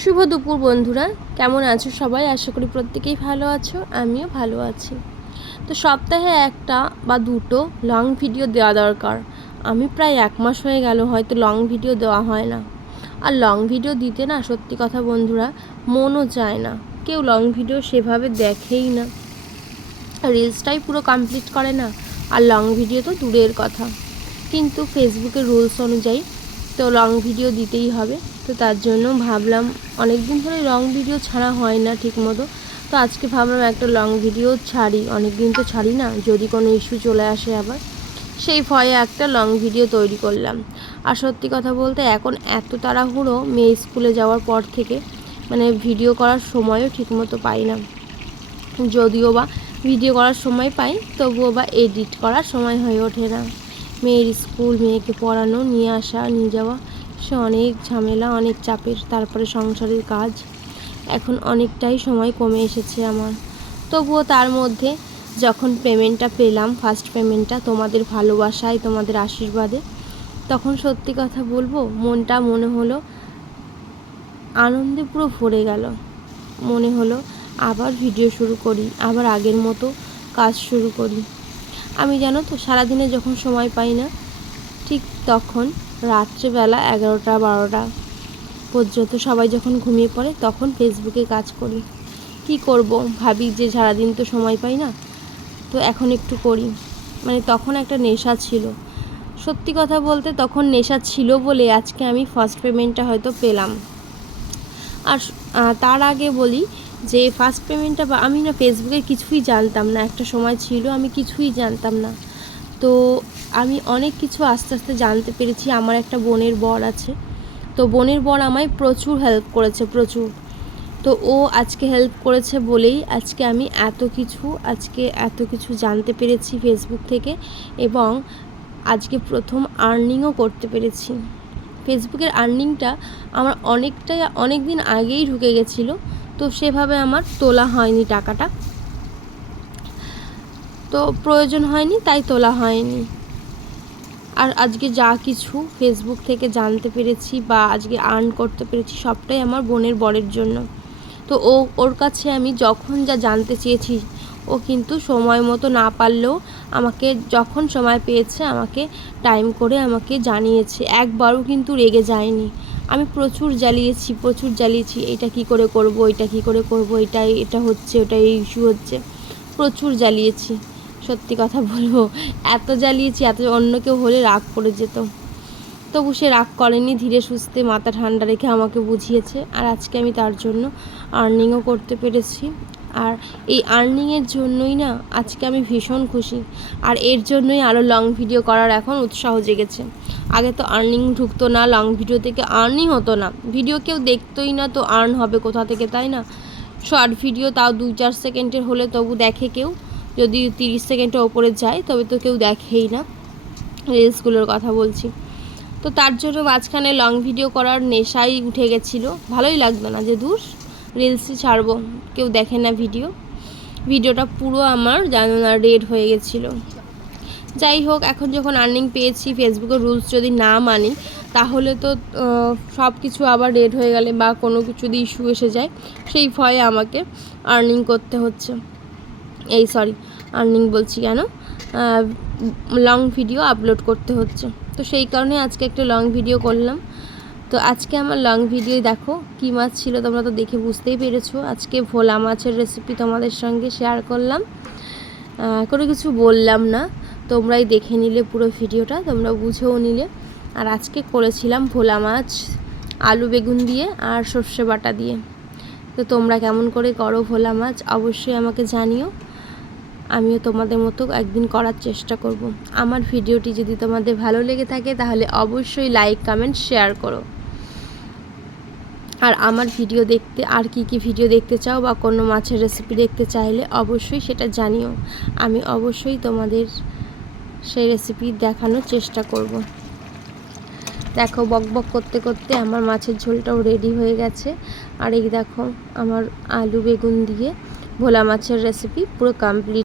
শুভ দুপুর বন্ধুরা, কেমন আছো সবাই? আশা করি প্রত্যেকেই ভালো আছো, আমিও ভালো আছি। তো সপ্তাহে একটা বা দুটো লং ভিডিও দেওয়া দরকার। আমি প্রায় 1 মাস হয়ে গেল হয়তো লং ভিডিও দেওয়া হয় না। আর লং ভিডিও দিতে না, সত্যি কথা বন্ধুরা, মনও চায় না। কেউ লং ভিডিও সেভাবে দেখেই না, রিলসটাই পুরো কমপ্লিট করে না, আর লং ভিডিও তো দূরের কথা। কিন্তু ফেসবুকের রুলস অনুযায়ী তো লং ভিডিও দিতেই হবে। তো তার জন্য ভাবলাম, অনেক দিন ধরে লং ভিডিও ছাড়া হয় না ঠিক মতো, তো আজকে ভাবলাম একটা লং ভিডিও ছাড়ি। অনেক দিন তো ছাড়ি না, যদি কোনো ইস্যু চলে আসে আবার, সেই ভয়ে একটা লং ভিডিও তৈরি করলাম। আর সত্যি কথা বলতে এখন এত তাড়াহুড়ো মেয়ে স্কুলে যাওয়ার পর থেকে, মানে ভিডিও করার সময়ও ঠিকমতো পাই না। যদিও বা ভিডিও করার সময় পাই, তবুও বা এডিট করার সময় হয়ে ওঠে না। মেয়ের স্কুল, মেয়েকে পড়ানো, নিয়ে আসা, নিয়ে যাওয়া, সে অনেক ঝামেলা, অনেক চাপের। তারপরে সংসারের কাজ, এখন অনেকটাই সময় কমে এসেছে আমার। তবুও তার মধ্যে যখন পেমেন্টটা পেলাম, ফার্স্ট পেমেন্টটা, তোমাদের ভালোবাসায়, তোমাদের আশীর্বাদে, তখন সত্যি কথা বলবো, মনটা মনে হলো আনন্দে পুরো ভরে গেল। মনে হলো আবার ভিডিও শুরু করি, আবার আগের মতো কাজ শুরু করি। আমি জানো তো, সারাদিনে যখন সময় পাই না, ঠিক তখন রাত্রেবেলা 11টা-12টা পর্যন্ত সবাই যখন ঘুমিয়ে পড়ে, তখন ফেসবুকে কাজ করি। কি করব, ভাবি যে সারাদিন তো সময় পাই না, তো এখন একটু করি। মানে তখন একটা নেশা ছিল। সত্যি কথা বলতে তখন নেশা ছিল বলে আজকে আমি ফার্স্ট পেমেন্টটা হয়তো পেলাম। আর তার আগে বলি যে ফার্স্ট পেমেন্টটা, আমি না ফেসবুকে কিছুই জানতাম না। একটা সময় ছিল আমি কিছুই জানতাম না। তো আমি অনেক কিছু আস্তে আস্তে জানতে পেরেছি। আমার একটা বোনের বর আছে, তো বোনের বর আমায় প্রচুর হেল্প করেছে, প্রচুর। তো ও আজকে হেল্প করেছে বলেই আজকে আমি এত কিছু জানতে পেরেছি ফেসবুক থেকে, এবং আজকে প্রথম আর্নিংও করতে পেরেছি। ফেসবুকের আর্নিংটা আমার অনেক দিন আগেই ঢুকে গেছিলো, তো সেভাবে আমার তোলা হয়নি টাকাটা, তো প্রয়োজন হয়নি, তাই তোলা হয়নি। আর আজকে যা কিছু ফেসবুক থেকে জানতে পেরেছি বা আজকে আর্ন করতে পেরেছি, সবটাই আমার বোনের বরের জন্য। তো ওর কাছে আমি যখন যা জানতে চেয়েছি, ও কিন্তু সময় মতো না পারলেও আমাকে যখন সময় পেয়েছে আমাকে টাইম করে আমাকে জানিয়েছে। একবারও কিন্তু রেগে যায়নি। আমি প্রচুর জ্বালিয়েছি, এটা কি করে করব, এটা কি করে করব, এটা হচ্ছে, ওটা এই ইস্যু হচ্ছে, প্রচুর জ্বালিয়েছি। সত্যি কথা বলবো, এত জ্বালিয়েছি, অন্য কেউ হলে রাগ করে যেত। তবু সে রাগ করেনি, ধীরে সুস্থে মাথা ঠান্ডা রেখে আমাকে বুঝিয়েছে। আর আজকে আমি তার জন্য আর্নিংও করতে পেরেছি। আর এই আর্নিংয়ের জন্যই না আজকে আমি ভীষণ খুশি। আর এর জন্যই আরও লং ভিডিও করার এখন উৎসাহ জেগেছে। আগে তো আর্নিং ঢুকতো না, লং ভিডিও থেকে আর্নই হতো না, ভিডিও কেউ দেখতোই না, তো আর্ন হবে কোথা থেকে, তাই না? শর্ট ভিডিও তাও 2-4 সেকেন্ডের হলে তবু দেখে কেউ, যদি 30 সেকেন্ডের ওপরে যায় তবে তো কেউ দেখেই না, রিলসগুলোর কথা বলছি। তো তার জন্য মাঝখানে লং ভিডিও করার নেশাই উঠে গেছিলো। ভালোই লাগতো না যে দূর রিলসই ছাড়বো, কেউ দেখে না ভিডিওটা পুরো আমার জানো না রেড হয়ে গেছিলো। যাই হোক, এখন যখন আর্নিং পেয়েছি, ফেসবুকের রুলস যদি না মানি, তাহলে তো সব কিছু আবার রেড হয়ে গেলে বা কোনো কিছু যদি ইস্যু এসে যায়, সেই ভয়ে আমাকে আর্নিং করতে হচ্ছে। আর্নিং বলছি কেন, লং ভিডিও আপলোড করতে হচ্ছে। তো সেই কারণে আজকে একটা লং ভিডিও করলাম। তো আজকে আমার লং ভিডিও দেখো কী মাছ ছিল, তোমরা তো দেখে বুঝতেই পেরেছো। আজকে ভোলা মাছের রেসিপি তোমাদের সঙ্গে শেয়ার করলাম, কোনো কিছু বললাম না, তোমরাই দেখে নিলে পুরো ভিডিওটা, তোমরা বুঝেও নিলে। আর আজকে করেছিলাম ভোলা মাছ আলু বেগুন দিয়ে আর সর্ষে বাটা দিয়ে। তো তোমরা কেমন করে করো ভোলা মাছ অবশ্যই আমাকে জানিও, আমিও তোমাদের মতো একদিন করার চেষ্টা করব। আমার ভিডিওটি যদি তোমাদের ভালো লেগে থাকে তাহলে অবশ্যই লাইক, কমেন্ট, শেয়ার করো। আর আমার ভিডিও দেখতে আর কি ভিডিও দেখতে চাও বা কোনো মাছের রেসিপি দেখতে চাইলে অবশ্যই সেটা জানিও, আমি অবশ্যই তোমাদের সেই রেসিপি দেখানোর চেষ্টা করব। দেখো বকবক করতে করতে আমার মাছের ঝোলটাও রেডি হয়ে গেছে। আর এই দেখো আমার আলু বেগুন দিয়ে ভোলা মাছের রেসিপি পুরো কমপ্লিট।